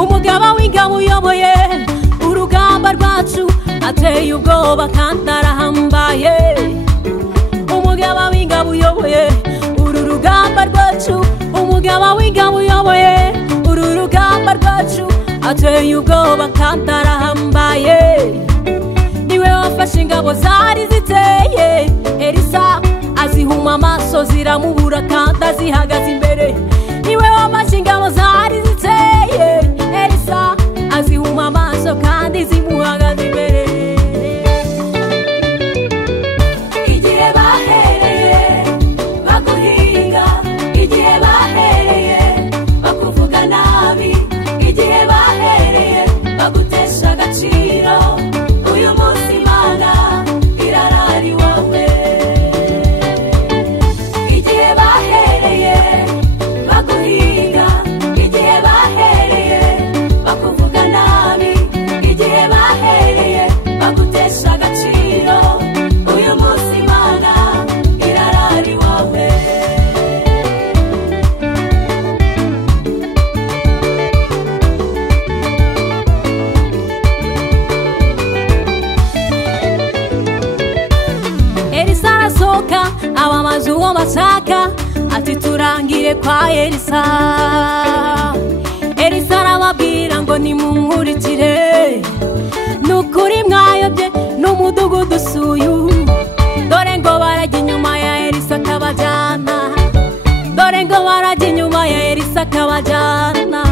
umugaba w'ingabo uyoboye urugamba rwacu ateye ubwoba kandi arahambaye. Umugaba w'ingabo uyoboye uru rugamba rwacu, umugaba w'ingabo uyoboye uru rugamba rwacu ateye ubwoba kandi arahambaye. Niwe wafashe ingabo zari ziteye Elisa azihuma amaso ziramubura kandi azihagaze imbere. Niwe wafashe ingabo zari ziteye Elisa azihuma amaso kandi zimuhagaze imbere. Igihe bahereye baguhinga, igihe bahereye bakuvuga nabi, igihe bahereye bagutesha agaciro, uyu munsi Imana irarari wawe. Igihe bahereye baguhinga, igihe bahereye bakuvuga nabi, igihe bahereye bagutesha agaciro, uyu munsi Imana irarari wawe. Elisa arasohoka abamaze uwo bashaka ati turangire kwa Elisa. Elisa arababwira ngo nimunkurikire, nukuri mwayobye n'umudugudu usuyu. Dore ngo barajya inyuma ya Elisa akabajyana, dore ngo barajya inyuma ya Elisa akabajyana.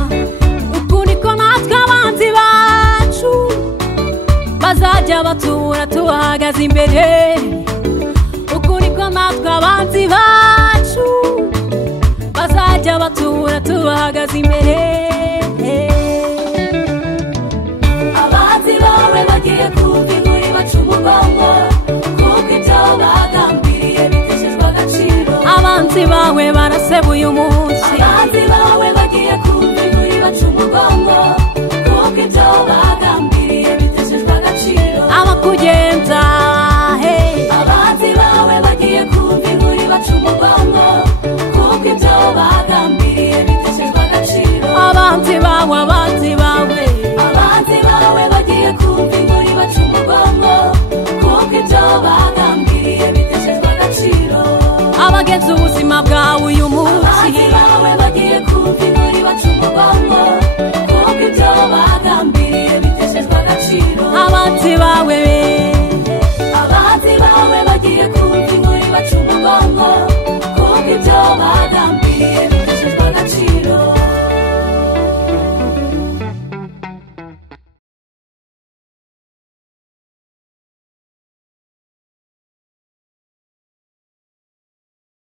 Uku niko natwe abanzi bacu bazajya batura tubahagaze imbere. Uku niko natwe abanzi bacu bazajya batura tubahagaze imbere. Abanzi bawe bagiye kumva inkuru baca umugongo, kuko ibyo bagambiriye biteshejwe agaciro. Abanzi bawe barasebuye umunsi, abanzi bawe bagiye kumva inkuru baca umugongo.